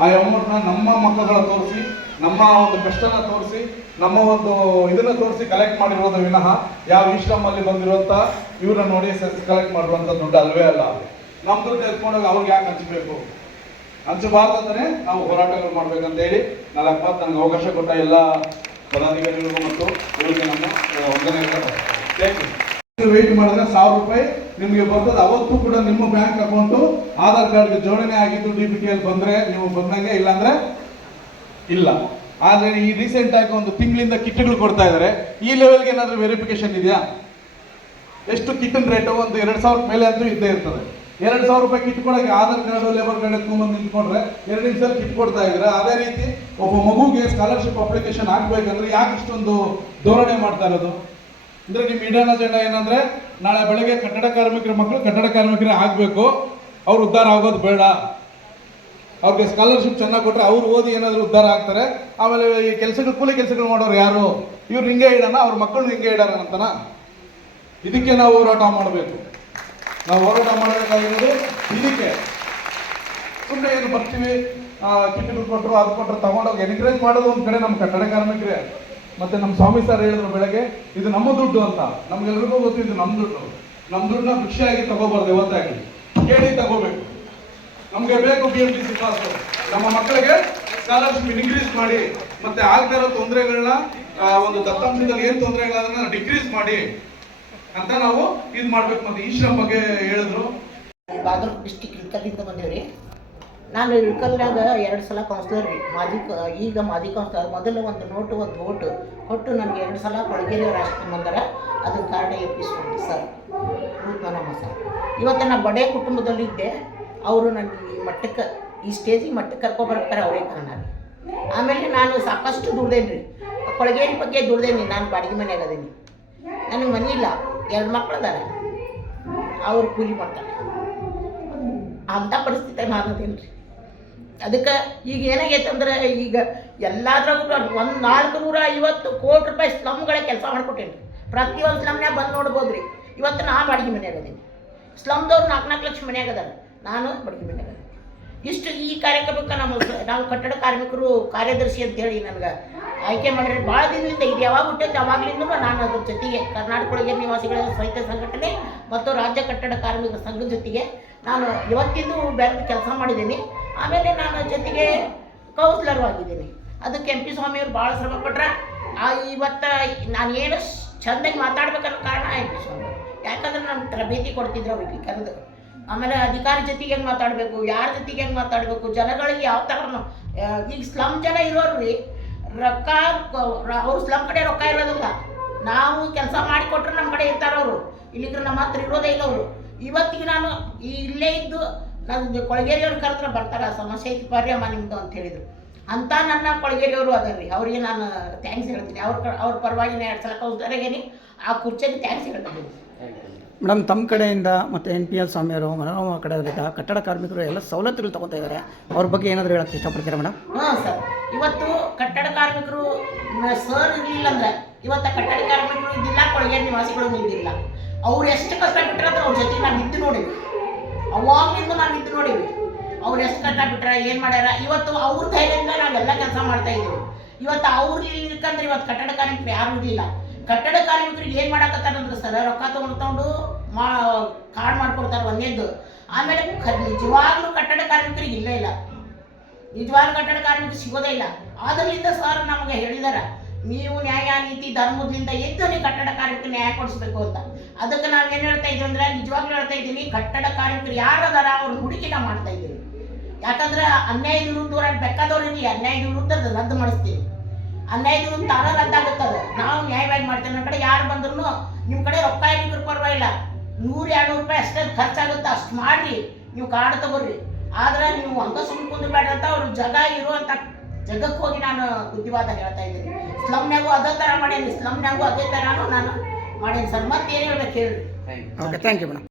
ಆ ಅಮೌಂಟ್ನ ನಮ್ಮ ಮಕ್ಕಳನ್ನ ತೋರಿಸಿ, ನಮ್ಮ ಒಂದು ಕಷ್ಟನ ತೋರಿಸಿ, ನಮ್ಮ ಒಂದು ಇದನ್ನ ತೋರಿಸಿ ಕಲೆಕ್ಟ್ ಮಾಡಿರೋದು ವಿನಃ ಯಾವ ಅಲ್ಲಿ ಬಂದಿರುವಂತ ಇವ್ರನ್ನ ನೋಡಿ ಕಲೆಕ್ಟ್ ಮಾಡಿರುವಂತ ದುಡ್ಡು ಅಲ್ವೇ ಅಲ್ಲ. ನಮ್ಮ ದುಡ್ಡು ಎತ್ಕೊಂಡಾಗ ಅವ್ರಿಗೆ ಯಾಕೆ ಹಂಚಬೇಕು? ಹಂಚಬಾರ್ದಂತಾನೆ ನಾವು ಹೋರಾಟಗಳು ಮಾಡ್ಬೇಕಂತ ಹೇಳಿ ನಾಲ್ಕು ಮಾತು ನನಗೆ ಅವಕಾಶ ಕೊಟ್ಟ ಎಲ್ಲ ಪದಾಧಿಕಾರಿಗಳಿಗೂ ಮತ್ತು ಇವರಿಗೆ ನಮ್ಮ ಯು ವೇಟ್ ಮಾಡಿದ್ರೆ ಸಾವಿರ ರೂಪಾಯಿ ನಿಮಗೆ ಬರ್ತದೆ. ಅವತ್ತು ಕೂಡ ನಿಮ್ಮ ಬ್ಯಾಂಕ್ ಅಕೌಂಟು ಆಧಾರ್ ಕಾರ್ಡ್ಗೆ ಜೋಡಣೆ ಆಗಿದ್ದು ಡಿ ಬಿ ಟಿ ಎಲ್ ಬಂದ್ರೆ ನೀವು ಬಂದಂಗೆ, ಇಲ್ಲಾಂದ್ರೆ ಇಲ್ಲ. ಆದರೆ ಈ ರೀಸೆಂಟ್ ಆಗಿ ಒಂದು ತಿಂಗಳಿಂದ ಕಿಟ್ಗಳು ಕೊಡ್ತಾ ಇದ್ದಾರೆ ಈ ಲೆವೆಲ್ಗೆ ಏನಾದರೂ ವೆರಿಫಿಕೇಶನ್ ಇದೆಯಾ? ಎಷ್ಟು ಕಿಟ್ಟಿನ ರೇಟು ಒಂದು ಎರಡು ಸಾವಿರ ಮೇಲೆ ಅಂತೂ ಇದ್ದೇ ಇರ್ತದೆ. ಎರಡು ಸಾವಿರ ರೂಪಾಯಿ ಕಿಟ್ ಕೊಡೋಕೆ ಆಧಾರ್ ಕಾರ್ಡು ಲೇಬರ್ ಕಾರ್ಡ್ ಎತ್ಕೊಂಡ್ಬಂದು ನಿಂತ್ಕೊಂಡ್ರೆ ಎರಡು ನಿಮಿಷ ಕಿಟ್ ಕೊಡ್ತಾ ಇದ್ರೆ ಅದೇ ರೀತಿ ಒಬ್ಬ ಮಗುಗೆ ಸ್ಕಾಲರ್ಶಿಪ್ ಅಪ್ಲಿಕೇಶನ್ ಹಾಕ್ಬೇಕಂದ್ರೆ ಯಾಕೆ ಇಷ್ಟೊಂದು ಧೋರಣೆ ಮಾಡ್ತಾ ಇರೋದು? ಅಂದ್ರೆ ನಿಮ್ಮ ಇಡನ್ ಅಜೆಂಡಾ ಏನಂದ್ರೆ ನಾಳೆ ಬೆಳಗ್ಗೆ ಕಟ್ಟಡ ಕಾರ್ಮಿಕರ ಮಕ್ಕಳು ಕಟ್ಟಡ ಕಾರ್ಮಿಕರೇ ಆಗಬೇಕು. ಅವ್ರು ಉದ್ಧಾರ ಆಗೋದು ಬೇಡ. ಅವ್ರಿಗೆ ಸ್ಕಾಲರ್ಶಿಪ್ ಚೆನ್ನಾಗಿ ಕೊಟ್ಟರೆ ಅವ್ರು ಓದಿ ಏನಾದರೂ ಉದ್ಧಾರ ಆಗ್ತಾರೆ. ಆಮೇಲೆ ಈ ಕೆಲಸಗಳು, ಕೂಲಿ ಕೆಲಸಗಳು ಮಾಡೋರು ಯಾರು? ಇವ್ರು ಹಿಂಗೆ ಇಡೋಣ, ಅವ್ರ ಮಕ್ಕಳನ್ನ ಹಿಂಗೆ ಇಡೋಣ ಅಂತನ? ಇದಕ್ಕೆ ನಾವು ಹೋರಾಟ ಮಾಡಬೇಕು. ನಾವು ಹೋರಾಟ ಮಾಡಬೇಕಾಗಿರೋದು ಇದಕ್ಕೆ. ಸುಮ್ಮನೆ ಏನು ಬರ್ತೀವಿ? ಕಿಟ್ಟಿಗಳು ಕೊಟ್ಟರು, ಅದು ಕೊಟ್ಟರು ತಗೊಂಡೋಗಿ ಎನ್ಕರೇಜ್ ಮಾಡೋದು ಒಂದು ಕಡೆ ನಮ್ಮ ಕಟ್ಟಡ ಕಾರ್ಮಿಕರೇ. ಮತ್ತೆ ನಮ್ಮ ಸ್ವಾಮಿ ಸರ್ ಹೇಳಿದ್ರು ಬೆಳಗ್ಗೆ, ಇದು ನಮ್ಮ ದುಡ್ಡು ಅಂತ. ನಮ್ಗೆಲ್ರಿಗೂ ಗೊತ್ತು, ಇದು ನಮ್ಮ ದುಡ್ಡು. ನಮ್ಮ ದುಡ್ಡನ್ನ ಖುಷಿಯಾಗಿ ತಗೋಬಾರ್ದು ಇವತ್ತಾಗಿ ಕೇಳಿ ತಗೋಬೇಕು. ನಮ್ಗೆ ಬೇಕು ಬಿ ಎಂ ಟಿ ಸಿ ನಮ್ಮ ಮಕ್ಕಳಿಗೆ ಸ್ಕಾಲರ್ಶಿಪ್ ಇನ್ಕ್ರೀಸ್ ಮಾಡಿ, ಮತ್ತೆ ಆಗ್ತಾ ಇರೋ ತೊಂದರೆಗಳನ್ನ ಒಂದು ದತ್ತಾಂಶದಲ್ಲಿ ಏನ್ ತೊಂದರೆಗಳನ್ನ ಡಿಕ್ರೀಸ್ ಮಾಡಿ ಅಂತ ನಾವು ಇದು ಮಾಡ್ಬೇಕು ಮತ್ತೆ ಈ ಬಗ್ಗೆ ಹೇಳಿದ್ರು. ಬಾಗಲಕೋಟೆ ಡಿಸ್ಟಿಕ್ ಇಳ್ಕಲ್ಲಿಂದ ಬಂದೇವ್ರಿ. ನಾನು ಇಳ್ಕಲ್ನಾಗ ಎರಡು ಸಲ ಕೌನ್ಸ್ಲರ್ ರೀ. ಮಾಜಿ ಈಗ ಮಾಜಿ ಕೌನ್ಸ್ಲರ್ ಮೊದಲು ಒಂದು ನೋಟು, ಒಂದು ಓಟು ಕೊಟ್ಟು ನನಗೆ ಎರಡು ಸಲ ಕೊಳಗೇರಿ ರಾಷ್ಟ್ರ ಬಂದಾರ ಅದು ಕಾರಣ ಎಪ್ಪಿಸ್ಕೊಂಡು ಸರ್. ರೂಪನಮ್ಮ ಸರ್. ಇವತ್ತು ನಾನು ಬಡೇ ಕುಟುಂಬದಲ್ಲಿದ್ದೆ. ಅವರು ನನಗೆ ಈ ಮಟ್ಟಕ್ಕೆ, ಈ ಸ್ಟೇಜಿಗೆ ಮಟ್ಟಕ್ಕೆ ಕರ್ಕೊಬರ್ತಾರೆ ಅವರೇ ಕಾರಣ. ರೀ ಆಮೇಲೆ ನಾನು ಸಾಕಷ್ಟು ದುಡ್ದೇನೆ ರೀ. ಕೊಳಗೇರಿ ಬಗ್ಗೆ ದುಡ್ದೇನಿ ನಾನು ಬಾಡಿಗೆ ಮನೆಯಾಗ ಅದೀನಿ. ನನಗೆ ಮನೆ ಇಲ್ಲ. ಎರಡು ಮಕ್ಕಳು ಅದಾರೆ. ಅವ್ರು ಕೂಲಿ ಮಾಡ್ತಾರೆ. ಅಂಥ ಪರಿಸ್ಥಿತಿ ನಾನು ಅದೇನು ರೀ ಅದಕ್ಕೆ ಈಗ ಏನಾಗೈತಂದ್ರೆ ಈಗ ಎಲ್ಲಾದ್ರಾಗೂ ಒಂದು ನಾಲ್ಕು ನೂರ ಐವತ್ತು ಕೋಟಿ ರೂಪಾಯಿ ಸ್ಲಮ್ಗಳ ಕೆಲಸ ಮಾಡ್ಕೊಟ್ಟೇನಿ ಪ್ರತಿಯೊಂದು ಸ್ಲಮ್ನ್ಯಾಗ ಬಂದು ನೋಡ್ಬೋದು ರೀ ಇವತ್ತು ನಾ ಬಾಡಿಗೆ ಮನ್ಯಾಗ ಅದೀನಿ ಸ್ಲಮ್ದವ್ರು ನಾಲ್ಕು ನಾಲ್ಕು ಲಕ್ಷ ಮನ್ಯಾಗ ಅದಾರ ನಾನು ಬಾಡಿಗೆ ಮನ್ಯಾಗ ಇಷ್ಟು ಈ ಕಾರ್ಯಕ್ರಮಕ್ಕೆ ನಮ್ಮ ನಾವು ಕಟ್ಟಡ ಕಾರ್ಮಿಕರು ಕಾರ್ಯದರ್ಶಿ ಅಂತ ಹೇಳಿ ನನಗೆ ಆಯ್ಕೆ ಮಾಡಿದ್ರೆ ಭಾಳ ದಿನದಿಂದ ಇದು ಯಾವಾಗ ಹುಟ್ಟೈತೆ ಅವಾಗಲಿಂದ ನಾನು ಅದ್ರ ಜೊತೆಗೆ ಕರ್ನಾಟಕ ಒಳಗೆ ನಿವಾಸಿಗಳ ಸಾಹಿತ್ಯ ಸಂಘಟನೆ ಮತ್ತು ರಾಜ್ಯ ಕಟ್ಟಡ ಕಾರ್ಮಿಕ ಸಂಘದ ಜೊತೆಗೆ ನಾನು ಇವತ್ತಿಂದು ಬ್ಯಾಂಕ್ ಕೆಲಸ ಮಾಡಿದ್ದೀನಿ. ಆಮೇಲೆ ನಾನು ಜೊತೆಗೆ ಕೌಸ್ಲರ್ ಆಗಿದ್ದೀನಿ. ಅದಕ್ಕೆ ಎಂ ಪಿ ಸ್ವಾಮಿಯವರು ಭಾಳ ಶ್ರಮ ಪಟ್ರೆ. ಆ ಇವತ್ತು ನಾನು ಏನು ಚಂದಾಗಿ ಮಾತಾಡ್ಬೇಕನ್ನೋ ಕಾರಣ ಎಂ ಸ್ವಾಮಿ ಯಾಕಂದ್ರೆ ನಮ್ಮ ತರಬೇತಿ ಕೊಡ್ತಿದ್ರು ಅವ್ರಿಗೆ ಕರೆದು. ಆಮೇಲೆ ಅಧಿಕಾರಿ ಜೊತೆಗೆ ಹೆಂಗೆ ಮಾತಾಡಬೇಕು, ಯಾರ ಜೊತೆಗೆ ಹೆಂಗೆ ಮಾತಾಡಬೇಕು, ಜನಗಳಿಗೆ ಯಾವ ಥರ ಈಗ ಸ್ಲಮ್ ಜನ ಇರೋರು ರೀ, ರೊಕ್ಕ ಅವ್ರು ಸ್ಲಮ್ ಕಡೆ ರೊಕ್ಕ ಇರೋದಿಲ್ಲ. ನಾವು ಕೆಲಸ ಮಾಡಿಕೊಟ್ರೆ ನಮ್ಮ ಕಡೆ ಇರ್ತಾರೆ ಅವರು. ಇಲ್ಲಿದ್ರೆ ನಮ್ಮ ಹತ್ರ ಇರೋದೇ ಇಲ್ಲ ಅವರು. ಇವತ್ತಿಗೆ ನಾನು ಇಲ್ಲೇ ಇದ್ದು ನನ್ನ ಕೊಳಗೇರಿಯವ್ರು ಕರೆದ್ರೆ ಬರ್ತಾರೆ ಸಮಸ್ಯೆ ಐತಿ ಬರ್ಯಮ್ಮ ನಿಮ್ದು ಅಂತ ಹೇಳಿದ್ರು. ಅಂತ ನನ್ನ ಕೊಳಗೇರಿಯವರು ಅದರಿ ಅವ್ರಿಗೆ ನಾನು ಥ್ಯಾಂಕ್ಸ್ ಹೇಳ್ತೀನಿ. ಅವ್ರ ಅವ್ರ ಪರವಾಗಿ ಎರಡು ಸಲ ಕೌನ್ಸಿಲರ್ಗೇನಿ. ಆ ಕುರ್ಚಿಗೆ ಥ್ಯಾಂಕ್ಸ್ ಹೇಳ್ತೀನಿ. ಮೇಡಮ್ ತಮ್ಮ ಕಡೆಯಿಂದ ಮತ್ತು ಎನ್ ಪಿ ಎಲ್ ಸ್ವಾಮಿಯವರು ಮನೋರಮ ಕಡೆ ಕಟ್ಟಡ ಕಾರ್ಮಿಕರು ಎಲ್ಲ ಸವಲತ್ತುಗಳು ತಗೊತಾ ಇದ್ದಾರೆ ಅವ್ರ ಬಗ್ಗೆ ಏನಾದರೂ ಹೇಳಕ್ಕೆ ಇಷ್ಟಪಡ್ತೀರಾ ಮೇಡಮ್? ಹಾಂ ಸರ್. ಇವತ್ತು ಕಟ್ಟಡ ಕಾರ್ಮಿಕರು ಸರ್ ಇರಲಿಲ್ಲ ಅಂದ್ರೆ ಇವತ್ತು ಕಟ್ಟಡ ಕಾರ್ಮಿಕರು ಇದ್ದಿಲ್ಲ ಕೊಳಗೇರಿ ನಿವಾಸಿಗಳು ಇದ್ದಿಲ್ಲ. ಅವ್ರು ಎಷ್ಟು ಕಷ್ಟ ಬಿಟ್ಟರೆ ಅವ್ರ ಜೊತೆ ನಾನು ಇದ್ದು ನೋಡಿವಿ ಅವಾಗಲಿಂದ ನಾನು ಇದ್ದು ನೋಡಿವಿ ಅವ್ರು ಎಷ್ಟು ಕಷ್ಟ ಬಿಟ್ರ, ಏನು ಮಾಡ್ಯಾರ? ಇವತ್ತು ಅವ್ರ ಧೈರ್ಯದಿಂದ ನಾವೆಲ್ಲ ಕೆಲಸ ಮಾಡ್ತಾ ಇದ್ದೀವಿ ಇವತ್ತು ಅವ್ರು ಇರ್ಕಂದ್ರೆ ಇವತ್ತು ಕಟ್ಟಡ ಕಾರ್ಮಿಕರು ಯಾರು ಇರಲಿಲ್ಲ. ಕಟ್ಟಡ ಕಾರ್ಮಿಕರಿಗೆ ಏನು ಮಾಡಕತ್ತಾರಂದ್ರೆ ಸರ ರೊಕ್ಕ ತೊಗೊಂಡು ಮಾ ಕಾರ್ಡ್ ಮಾಡ್ಕೊಡ್ತಾರೆ ಒಂದೇದ್ದು ಆಮೇಲೆ ನಿಜವಾಗ್ಲೂ ಕಟ್ಟಡ ಕಾರ್ಮಿಕರಿಗೆ ಇಲ್ಲೇ ಇಲ್ಲ. ನಿಜವಾದ ಕಟ್ಟಡ ಕಾರ್ಮಿಕರು ಸಿಗೋದೇ ಇಲ್ಲ. ಅದರಲ್ಲಿಂದ ಸರ್ ನಮಗೆ ಹೇಳಿದಾರ ನೀವು ನ್ಯಾಯ ನೀತಿ ಧರ್ಮದಿಂದ ಎದ್ದು ನೀವು ಕಟ್ಟಡ ಕಾರ್ಮಿಕ ನ್ಯಾಯ ಕೊಡಿಸ್ಬೇಕು ಅಂತ. ಅದಕ್ಕೆ ನಾವು ಏನು ಹೇಳ್ತಾ ಇದ್ದೀವಿ ಅಂದ್ರೆ, ನಿಜವಾಗ್ಲೂ ಹೇಳ್ತಾ ಇದ್ದೀನಿ, ಕಟ್ಟಡ ಕಾರ್ಮಿಕರು ಯಾರು ಅದಾರ ಅವ್ರ ಹುಡುಕಿನ ಮಾಡ್ತಾ ಇದ್ದೀನಿ ಯಾಕಂದ್ರೆ ಅನ್ಯಾಯದ ವಿರುದ್ಧ ಹೋರಾಟ ಬೇಕಾದವ್ರು ಇರಲಿ ಅನ್ಯಾಯದ ವಿರುದ್ಧ ರದ್ದು ಮಾಡಿಸ್ತೀವಿ ಅನ್ಯಾಯದ ವಿರುದ್ಧ ತಾರ ರದ್ದಾಗುತ್ತದೆ ನಾವು ನ್ಯಾಯವಾಗಿ ಮಾಡ್ತೇವೆ. ನಮ್ಮ ಕಡೆ ಯಾರು ಬಂದ್ರು ನಿಮ್ಮ ಕಡೆ ರೊಕ್ಕ ಹಾಕಿದ್ರು ಪರವಾಗಿಲ್ಲ. ನೂರು ಎರಡು ರೂಪಾಯಿ ಅಷ್ಟೇ ಖರ್ಚಾಗುತ್ತೆ. ಅಷ್ಟು ಮಾಡ್ರಿ. ನೀವು ಕಾರ್ಡ್ ತಗೋರಿ. ಆದ್ರೆ ನೀವು ಹಂಗ ಸುಮ್ಮನೆ ಕುಂದ್ರಬೇಡ ಅಂತ ಅವ್ರು ಜಗ ಇರುವಂತ ಜಗಕ್ಕೆ ಹೋಗಿ ನಾನು ಬುದ್ಧಿವಾದ ಹೇಳ್ತಾ ಇದ್ದೀನಿ. ಸ್ಲಮ್ನಾಗೂ ಅದೇ ಥರ ಮಾಡೀನಿ. ಸ್ಲಮ್ನಾಗೂ ಅದೇ ಥರನೂ ನಾನು ಮಾಡೀನಿ ಸರ್. ಮತ್ತೇನು ಹೇಳ್ಬೇಕು ಹೇಳಿ? Okay thank you madam